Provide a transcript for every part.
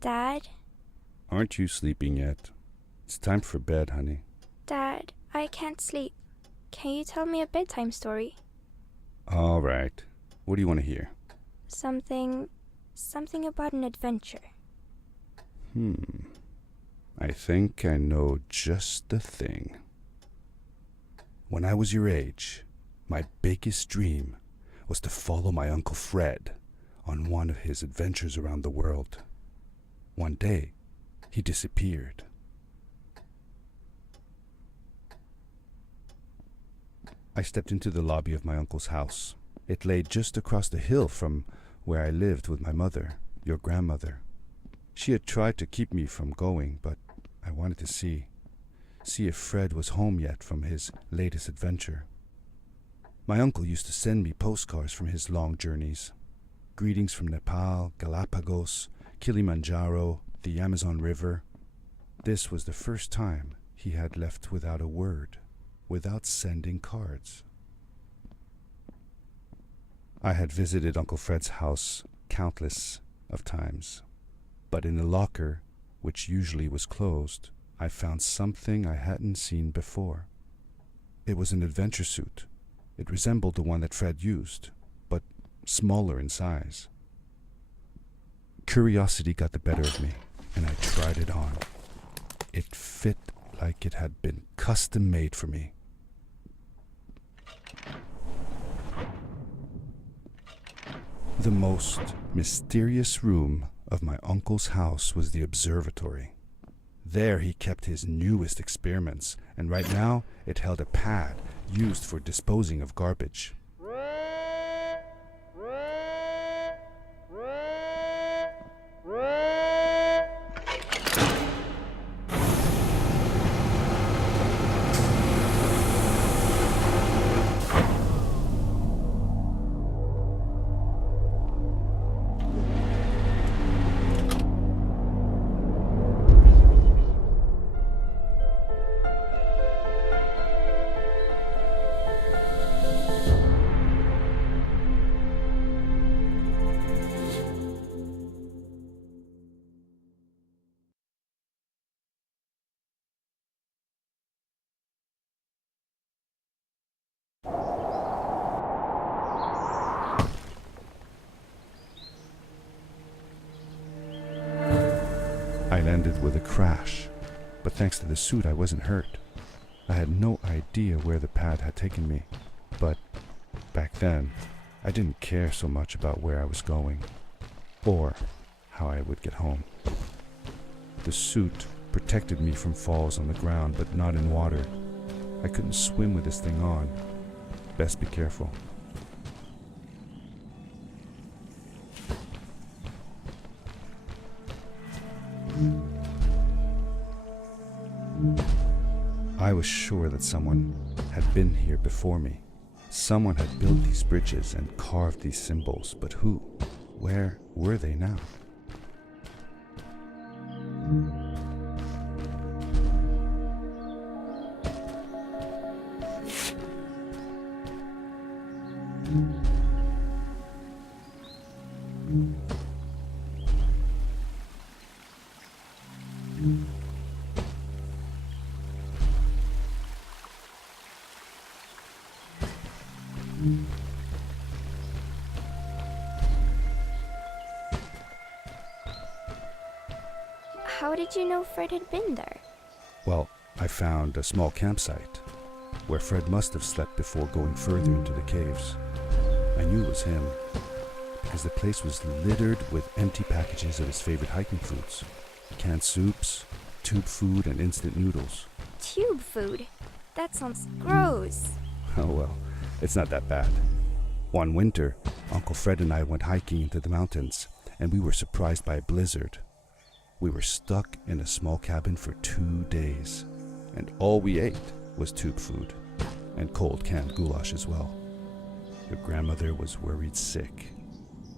Dad? Aren't you sleeping yet? It's time for bed, honey. Dad, I can't sleep. Can you tell me a bedtime story? All right. What do you want to hear? Something about an adventure. I think I know just the thing. When I was your age, my biggest dream was to follow my Uncle Fred on one of his adventures around the world. One day, he disappeared. I stepped into the lobby of my uncle's house. It lay just across the hill from where I lived with my mother, your grandmother. She had tried to keep me from going, but I wanted to see if Fred was home yet from his latest adventure. My uncle used to send me postcards from his long journeys. Greetings from Nepal, Galapagos, Kilimanjaro, the Amazon River. This was the first time he had left without a word, without sending cards. I had visited Uncle Fred's house countless of times, but in the locker, which usually was closed, I found something I hadn't seen before. It was an adventure suit. It resembled the one that Fred used, but smaller in size. Curiosity got the better of me, and I tried it on. It fit like it had been custom made for me. The most mysterious room of my uncle's house was the observatory. There he kept his newest experiments, and right now it held a pad used for disposing of garbage. I landed with a crash, but thanks to the suit I wasn't hurt. I had no idea where the pad had taken me, but back then I didn't care so much about where I was going, or how I would get home. The suit protected me from falls on the ground, but not in water. I couldn't swim with this thing on. Best be careful. I was sure that someone had been here before me. Someone had built these bridges and carved these symbols, but who? Where were they now? How did you know Fred had been there? Well, I found a small campsite where Fred must have slept before going further into the caves. I knew it was him because the place was littered with empty packages of his favorite hiking foods. Canned soups, tube food, and instant noodles. Tube food? That sounds gross. Oh well, it's not that bad. One winter, Uncle Fred and I went hiking into the mountains, and we were surprised by a blizzard. We were stuck in a small cabin for 2 days, and all we ate was tube food, and cold canned goulash as well. Your grandmother was worried sick,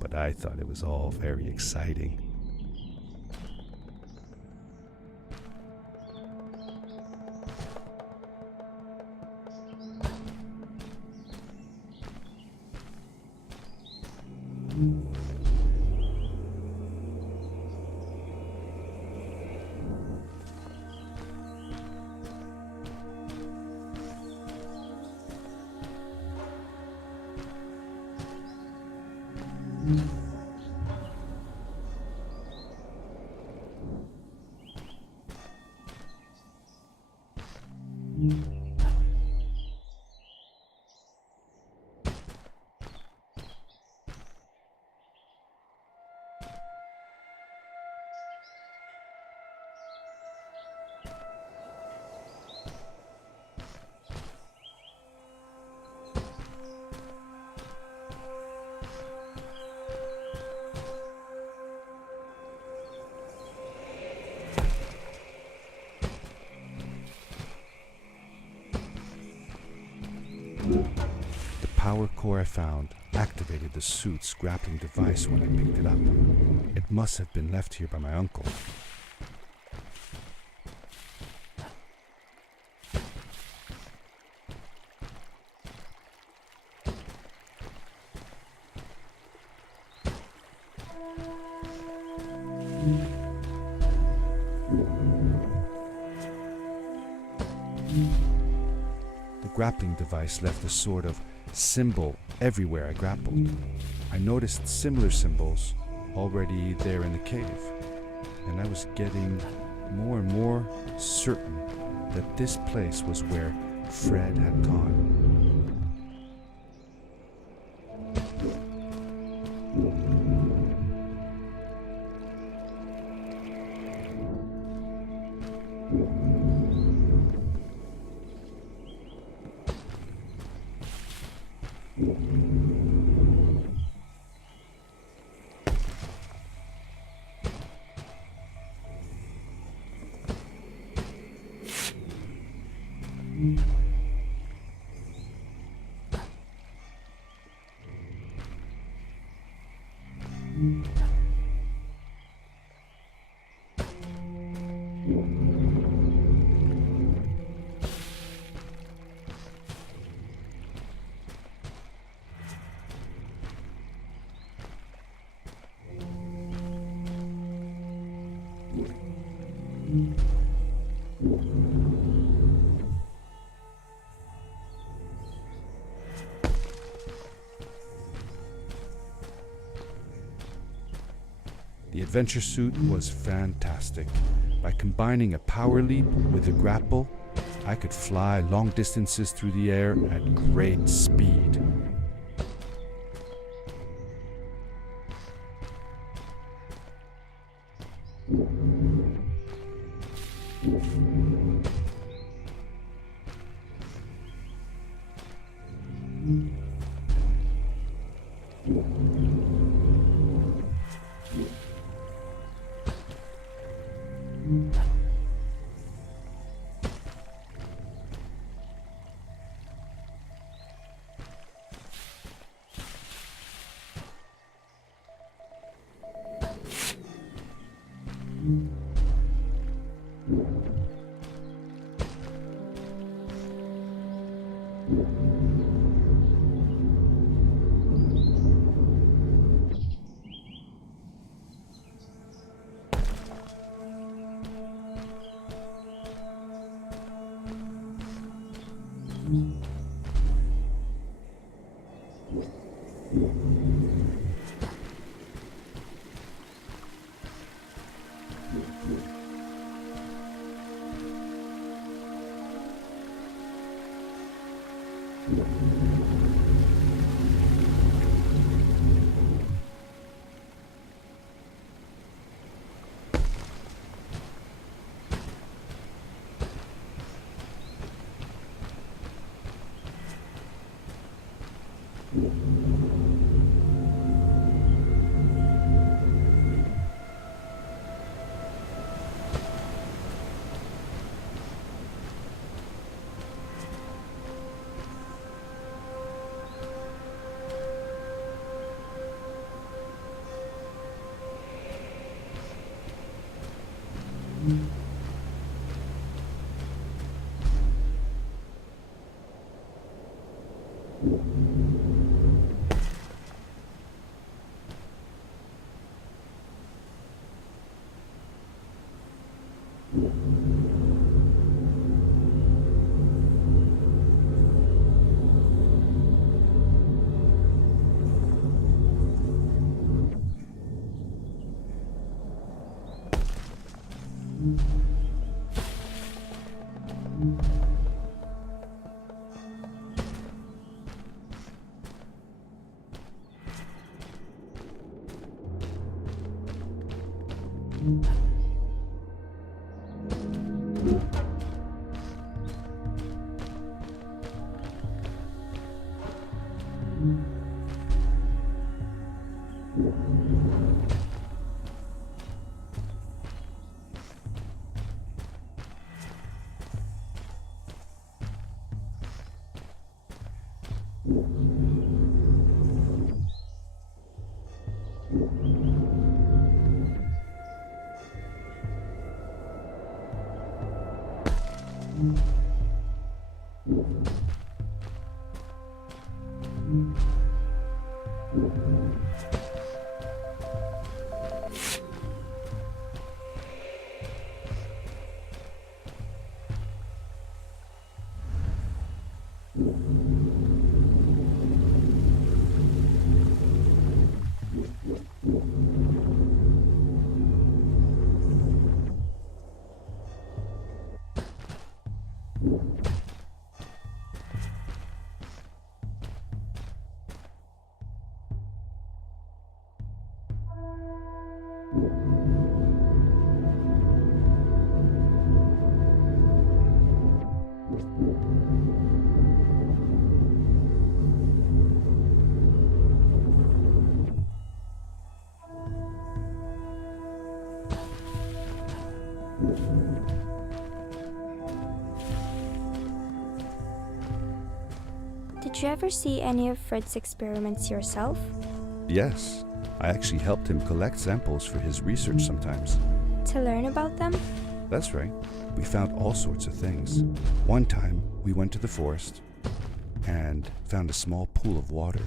but I thought it was all very exciting. power core I found activated the suit's grappling device when I picked it up. It must have been left here by my uncle. The grappling device left a sort of symbol everywhere I grappled. I noticed similar symbols already there in the cave, and I was getting more and more certain that this place was where Fred had gone. The adventure suit was fantastic. By combining a power leap with a grapple, I could fly long distances through the air at great speed. Did you ever see any of Fred's experiments yourself? Yes, I actually helped him collect samples for his research sometimes. To learn about them? That's right. We found all sorts of things. One time, we went to the forest and found a small pool of water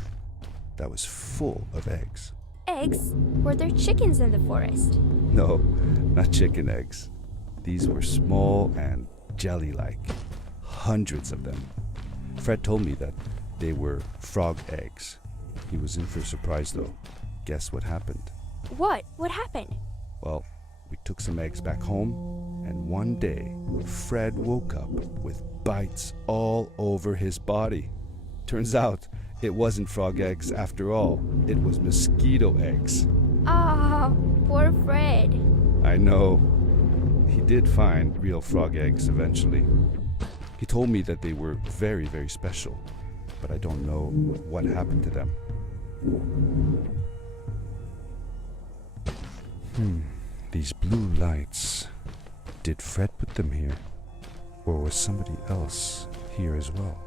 that was full of eggs. Eggs? Were there chickens in the forest? No, not chicken eggs. These were small and jelly-like. Hundreds of them. Fred told me that they were frog eggs. He was in for a surprise though. Guess what happened? What? What happened? Well, we took some eggs back home, and one day, Fred woke up with bites all over his body. Turns out, it wasn't frog eggs after all. It was mosquito eggs. Ah, poor Fred. I know. He did find real frog eggs eventually. He told me that they were very, very special, but I don't know what happened to them. These blue lights. Did Fred put them here? Or was somebody else here as well?